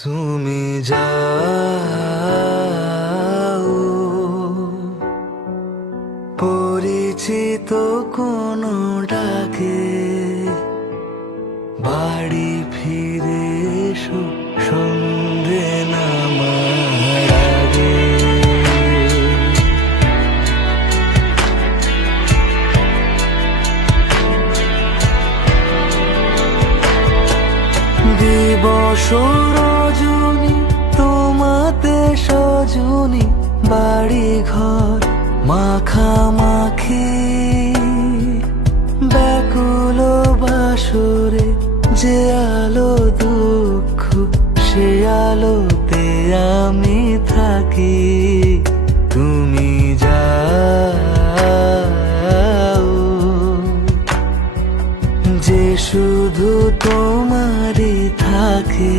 তুমি যাও পরিচিত কোনো ডাকে, বাড়ি ফিরে এসো সন্ধে নামার আগে। দিবস রজনী তোমাতে সজনী, বাড়ি ঘর মাখামাখি, ব্যাকুল বাসরে যে আলো দুঃখ সে আলোতে আমি থাকি। তুমি যাও যে শুধু তোমারই থাকে।